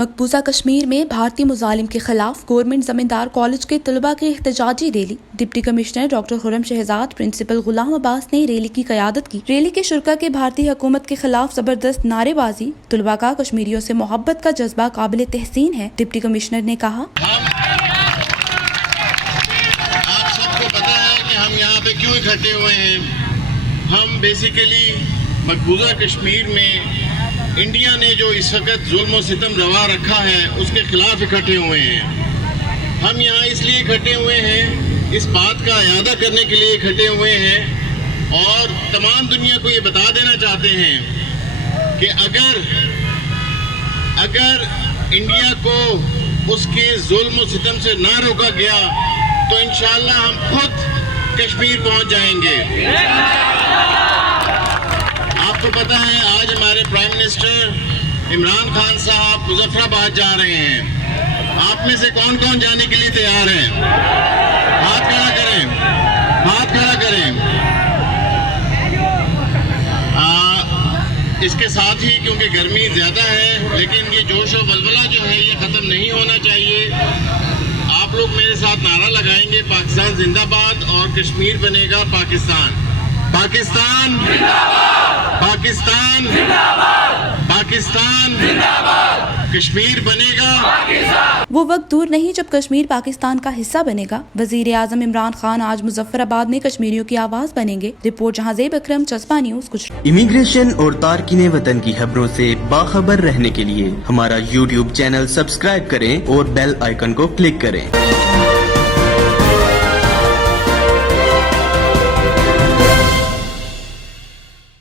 مقبوضہ کشمیر میں بھارتی مظالم کے خلاف گورنمنٹ زمیندار کالج کے طلباء کی احتجاجی ریلی۔ ڈپٹی کمشنر ڈاکٹر خرم شہزاد، پرنسپل غلام عباس نے ریلی کی قیادت کی۔ ریلی کے شرکا کے بھارتی حکومت کے خلاف زبردست نعرے بازی، طلباء کا کشمیریوں سے محبت کا جذبہ قابل تحسین ہے۔ ڈپٹی کمشنر نے کہا، آپ سب کو پتا ہے کہ ہم یہاں پہ کیوں اکٹھے ہوئے ہیں۔ ہم بیسیکلی مقبوضہ کشمیر میں انڈیا نے جو اس وقت ظلم و ستم روا رکھا ہے اس کے خلاف اکٹھے ہوئے ہیں۔ ہم یہاں اس لیے اکٹھے ہوئے ہیں، اس بات کا اعادہ کرنے کے لیے اکٹھے ہوئے ہیں اور تمام دنیا کو یہ بتا دینا چاہتے ہیں کہ اگر انڈیا کو اس کے ظلم و ستم سے نہ روکا گیا تو انشاءاللہ ہم خود کشمیر پہنچ جائیں گے۔ آپ کو پتا ہے آج ہمارے پرائم منسٹر عمران خان صاحب مظفر آباد جا رہے ہیں۔ آپ میں سے کون کون جانے کے لیے تیار ہیں؟ ہاتھ کھڑا کریں، ہاتھ کھڑا کریں۔ اس کے ساتھ ہی کیونکہ گرمی زیادہ ہے لیکن یہ جوش و ولولہ جو ہے یہ ختم نہیں ہونا چاہیے۔ آپ لوگ میرے ساتھ نعرہ لگائیں گے، پاکستان زندہ باد اور کشمیر بنے گا پاکستان۔ پاکستان پاکستان پاکستان کشمیر بنے گا۔ وہ وقت دور نہیں جب کشمیر پاکستان کا حصہ بنے گا۔ وزیر اعظم عمران خان آج مظفر آباد میں کشمیریوں کی آواز بنیں گے۔ رپورٹ جہانزیب اکرم، جذبہ نیوز، کچھ امیگریشن اور تارکین وطن کی خبروں سے باخبر رہنے کے لیے ہمارا YouTube چینل سبسکرائب کریں اور بیل آئیکن کو کلک کریں۔